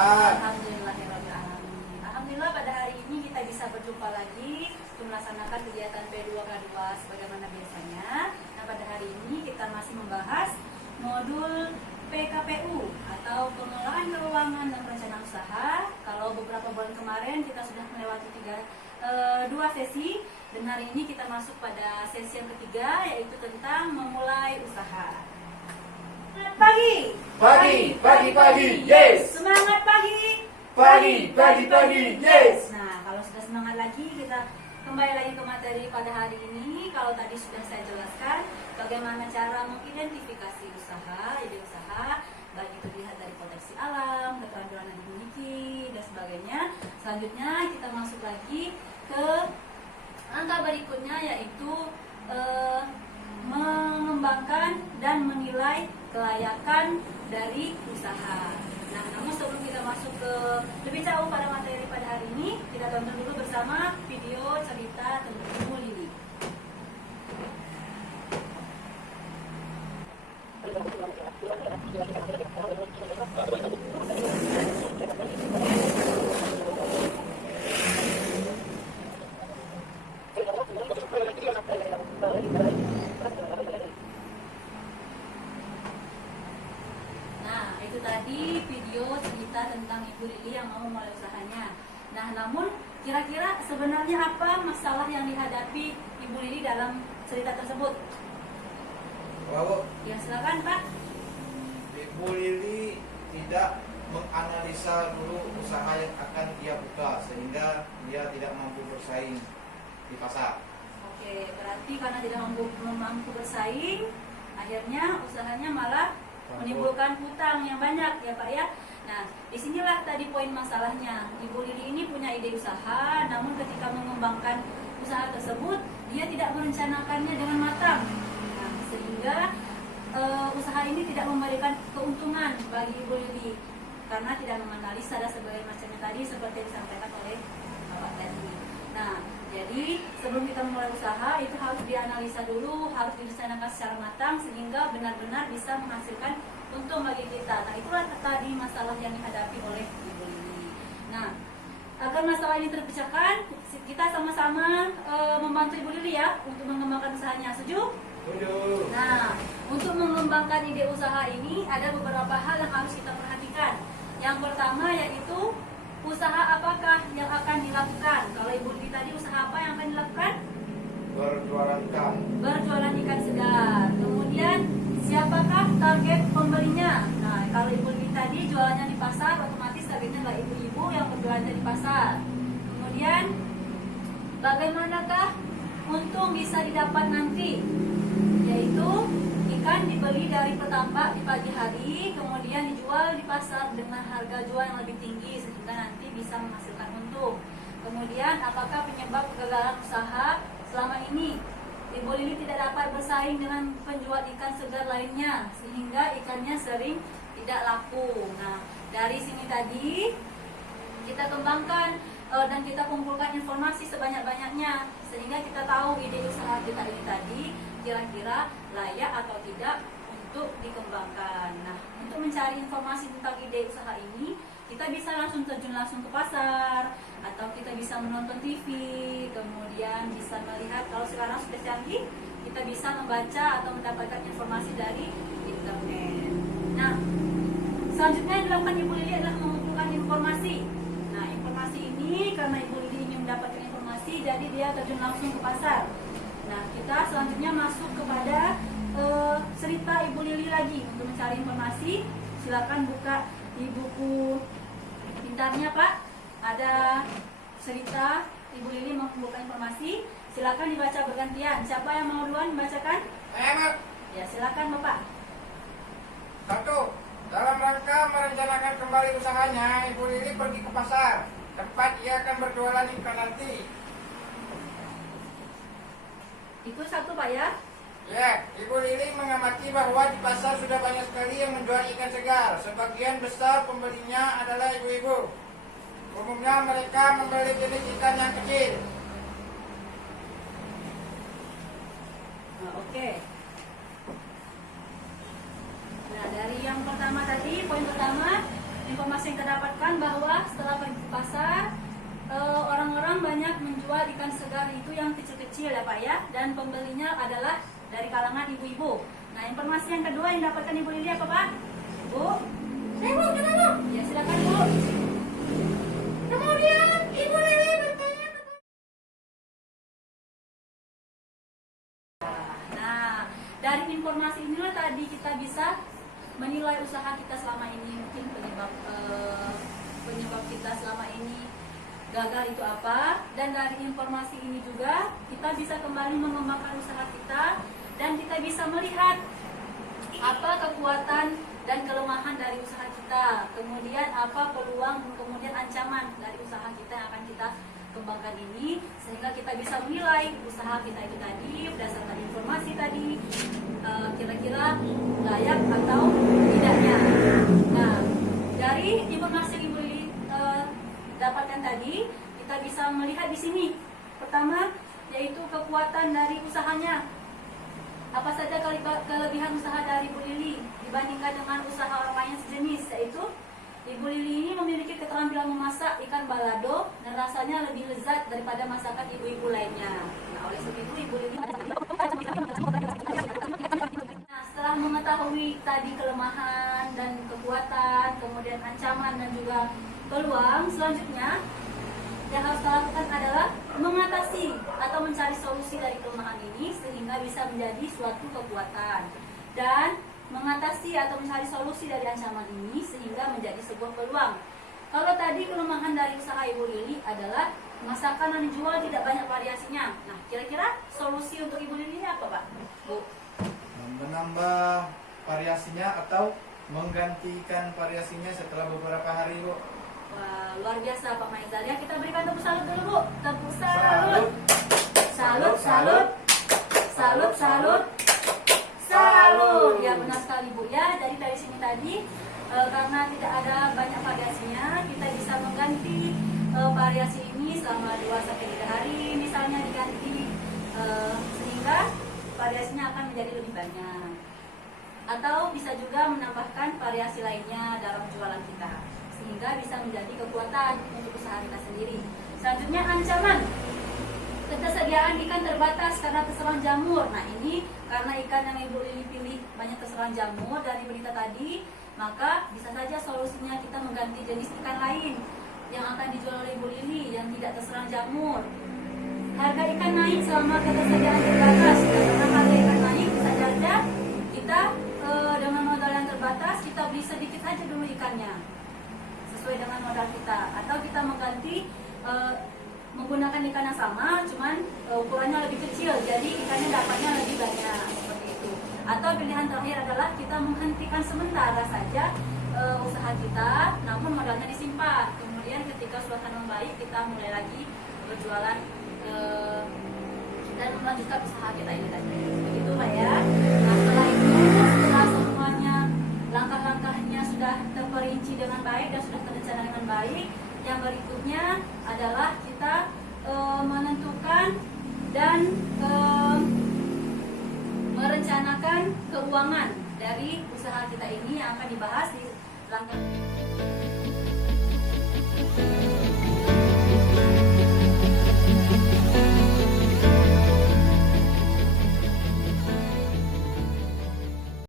Alhamdulillahirrahmanirrahim. Alhamdulillah pada hari ini kita bisa berjumpa lagi untuk melaksanakan kegiatan P2K2 sebagaimana biasanya. Nah, pada hari ini kita masih membahas modul PKPU atau pengelolaan keuangan dan perencanaan usaha. Kalau beberapa bulan kemarin kita sudah melewati dua sesi, dan hari ini kita masuk pada sesi yang ketiga, yaitu tentang memulai usaha. Pagi, yes. Semangat pagi, yes. Nah, kalau sudah semangat lagi, kita kembali lagi ke materi pada hari ini. Kalau tadi sudah saya jelaskan bagaimana cara mengidentifikasi ide usaha, baik itu dilihat dari potensi alam, keterampilan yang dimiliki, dan sebagainya. Selanjutnya kita masuk lagi ke angka berikutnya, yaitu mengembangkan dan menilai kelayakan dari usaha. Nah, namun sebelum kita masuk ke lebih jauh pada materi pada hari ini, kita tonton dulu bersama video cerita tentang Ibu Lili. Tadi video cerita tentang Ibu Lili yang mau memulai usahanya. Nah, namun kira-kira sebenarnya apa masalah yang dihadapi Ibu Lili dalam cerita tersebut? Wow. Ya, silakan Pak. Ibu Lili tidak menganalisa dulu usaha yang akan dia buka, sehingga dia tidak mampu bersaing di pasar. Oke, berarti karena tidak mampu bersaing, akhirnya usahanya malah menimbulkan hutang yang banyak, ya Pak ya. Nah, disinilah tadi poin masalahnya. Ibu Lili ini punya ide usaha, namun ketika mengembangkan usaha tersebut, dia tidak merencanakannya dengan matang. Nah, sehingga usaha ini tidak memberikan keuntungan bagi Ibu Lili karena tidak menganalisa dan sebagainya macamnya tadi seperti yang disampaikan oleh Bapak tadi. Nah, jadi sebelum kita memulai usaha itu harus dianalisa dulu, harus direncanakan secara matang sehingga benar-benar bisa menghasilkan untung bagi kita. Nah, itulah tadi masalah yang dihadapi oleh Ibu Lili. Nah, agar masalah ini terpecahkan, kita sama-sama membantu Ibu Lili ya untuk mengembangkan usahanya. Setuju? Setuju. Nah, untuk mengembangkan ide usaha ini ada beberapa hal yang harus kita perhatikan. Yang pertama yaitu usaha apakah yang akan dilakukan? Kalau Ibu Lili tadi usaha apa yang akan dilakukan? Berjualan ikan. Berjualan ikan segar. Kemudian siapakah target pembelinya? Nah, kalau Ibu Lili tadi jualannya di pasar, otomatis targetnya adalah ibu-ibu yang berbelanja di pasar. Kemudian bagaimanakah untung bisa didapat nanti? Yaitu ikan dibeli dari petambak di pagi hari, kemudian dijual di pasar dengan harga jual yang lebih tinggi sehingga nanti bisa menghasilkan untung. Kemudian apakah penyebab kegagalan usaha selama ini? Ibu Lili tidak dapat bersaing dengan penjual ikan segar lainnya sehingga ikannya sering tidak laku. Nah, dari sini tadi kita kembangkan dan kita kumpulkan informasi sebanyak-banyaknya sehingga kita tahu ide usaha kita ini tadi kira-kira layak atau tidak untuk dikembangkan. Nah, untuk mencari informasi tentang ide usaha ini, kita bisa langsung terjun langsung ke pasar, atau kita bisa menonton TV, kemudian bisa melihat, kalau sekarang sudah canggih, kita bisa membaca atau mendapatkan informasi dari internet. Nah, selanjutnya yang dilakukan Ibu Lili adalah mengumpulkan informasi. Nah, informasi ini karena Ibu Lili ingin mendapatkan informasi, jadi dia terjun langsung ke pasar. Nah, kita selanjutnya masuk kepada cerita Ibu Lili lagi. Untuk mencari informasi, silakan buka di buku pintarnya Pak. Ada cerita Ibu Lili membuka informasi. Silakan dibaca bergantian. Siapa yang mau duluan membacakan? Emak. Ya, silakan Bapak. 1. Dalam rangka merencanakan kembali usahanya, Ibu Lili pergi ke pasar, tempat ia akan berjualan ikan nanti. Itu satu Pak ya. Ya, Ibu Lili mengamati bahwa di pasar sudah banyak sekali yang menjual ikan segar. Sebagian besar pembelinya adalah ibu-ibu. Umumnya mereka membeli jenis ikan yang kecil. Nah, oke. Nah, dari yang pertama tadi, poin pertama, informasi yang kita dapatkan bahwa setelah pergi ke pasar, orang-orang banyak menjual ikan segar itu yang kecil-kecil ya Pak ya, dan pembelinya adalah dari kalangan ibu-ibu. Nah, informasi yang kedua yang dapatkan Ibu Lili apa Pak? Bu? Saya Bu, kenapa? Ya silakan Bu. Kemudian Ibu Lili bertanya. Nah, dari informasi inilah tadi kita bisa menilai usaha kita selama ini, mungkin penyebab kita selama ini gagal itu apa, dan dari informasi ini juga kita bisa kembali mengembangkan usaha kita dan kita bisa melihat apa kekuatan dan kelemahan dari usaha kita, kemudian apa peluang, kemudian ancaman dari usaha kita yang akan kita kembangkan ini, sehingga kita bisa menilai usaha kita itu tadi berdasarkan informasi tadi kira-kira layak atau tidaknya. Nah, dari informasi yang Ibu Lili dapatkan tadi, kita bisa melihat di sini. Pertama, yaitu kekuatan dari usahanya. Apa saja kelebihan usaha dari Ibu Lili dibandingkan dengan usaha orang lain sejenis, yaitu Ibu Lili ini memiliki keterampilan memasak ikan balado dan rasanya lebih lezat daripada masakan ibu-ibu lainnya. Nah, oleh sebab itu Ibu Lili setelah mengetahui tadi kelemahan dan kekuatan, kemudian ancaman dan juga peluang, selanjutnya yang harus kita lakukan adalah mengatasi atau mencari solusi dari kelemahan ini sehingga bisa menjadi suatu kekuatan, dan mengatasi atau mencari solusi dari ancaman ini sehingga menjadi sebuah peluang. Kalau tadi kelemahan dari usaha Ibu Lili adalah masakan yang dijual tidak banyak variasinya. Nah, kira-kira solusi untuk Ibu Lili ini apa Pak? Bu? Menambah variasinya atau menggantikan variasinya setelah beberapa hari, Bu. Wah, luar biasa Pak Maizal ya. Kita berikan tepuk salut dulu Bu. Tepuk salut. Salut, salut. Salut, salut. Salut. Ya benar sekali Bu ya. Jadi dari sini tadi karena tidak ada banyak variasinya, kita bisa mengganti variasi ini selama 2-3 hari misalnya diganti sehingga variasinya akan menjadi lebih banyak. Atau bisa juga menambahkan variasi lainnya dalam jualan kita sehingga bisa menjadi kekuatan untuk usaha kita sendiri. Selanjutnya ancaman. Ketersediaan ikan terbatas karena terserang jamur. Nah, ini karena ikan yang Ibu Lili pilih banyak terserang jamur dari berita tadi, maka bisa saja solusinya kita mengganti jenis ikan lain yang akan dijual oleh Ibu Lili yang tidak terserang jamur. Harga ikan naik selama ketersediaan terbatas. Karena harga ikan naik, bisa saja kita dengan modal yang terbatas kita beli sedikit saja dulu ikannya sesuai dengan modal kita, atau kita mengganti menggunakan ikan yang sama cuman ukurannya lebih kecil jadi ikannya dapatnya lebih banyak seperti itu. Atau pilihan terakhir adalah kita menghentikan sementara saja usaha kita namun modalnya disimpan, kemudian ketika suasana membaik kita mulai lagi berjualan dan melanjutkan usaha kita ini tadi. Begitu Pak ya. Nah, setelah itu, setelah semuanya langkah-langkahnya sudah terperinci dengan baik dan sudah terencana dengan baik, yang berikutnya adalah kita menentukan dan merencanakan keuangan dari usaha kita ini yang akan dibahas di langkah